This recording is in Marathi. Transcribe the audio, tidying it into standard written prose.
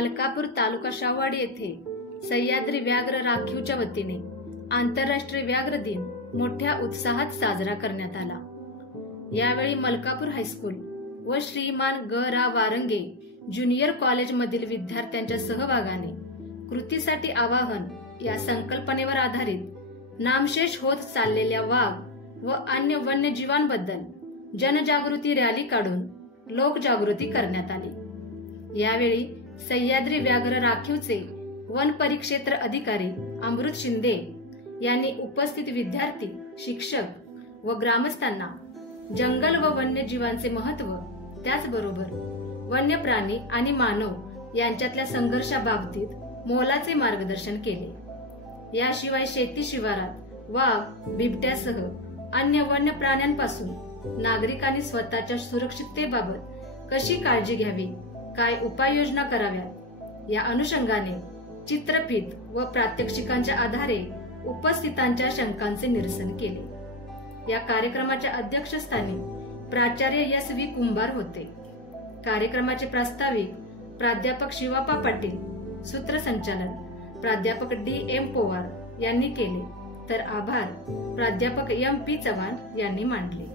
मलकापूर तालुका शाहूवाडी येथे सह्याद्री व्याघ्र राखीवच्या वतीने आंतरराष्ट्रीय व्याघ्र दिन मोठ्या उत्साहात साजरा करण्यात आला। यावेळी मलकापूर हायस्कूल व श्रीमान ग रा वारंगे ज्युनियर कॉलेज मधील विद्यार्थ्यांच्या सहभागाने कृतीसाठी आवाहन या संकल्पनेवर आधारित नामशेष होत चाललेल्या वाघ व अन्य वन्यजीवांबद्दल जनजागृती रॅली काढून लोकजागृती करण्यात आली। यावेळी सह्याद्री व्याघ्र राखीवचे वन परिक्षेत्र अधिकारी अमृत शिंदे यांनी उपस्थित विद्यार्थी, शिक्षक व ग्रामस्थांना जंगल व वन्यजीवांचे महत्त्व, त्याचबरोबर वन्य प्राणी आणि मानव यांच्यातल्या संघर्षाबाबतीत मोलाचे मार्गदर्शन केले। याशिवाय शेती शिवारात वाघ, बिबट्यासह अन्य वन्य प्राण्यांपासून नागरिकांनी स्वतःच्या सुरक्षिततेबाबत कशी काळजी घ्यावी, काय उपाययोजना कराव्यात या अनुषंगाने चित्रफित व प्रात्यक्षिकांच्या आधारे उपस्थितांच्या शंकांचे निरसन केले। या कार्यक्रमाच्या अध्यक्षस्थानी प्राचार्य एस व्ही कुंभार होते। कार्यक्रमाचे प्रास्ताविक प्राध्यापक शिवाप्पा पाटील, सूत्रसंचालन प्राध्यापक डी एम पोवार यांनी केले, तर आभार प्राध्यापक एम पी चव्हाण यांनी मांडले।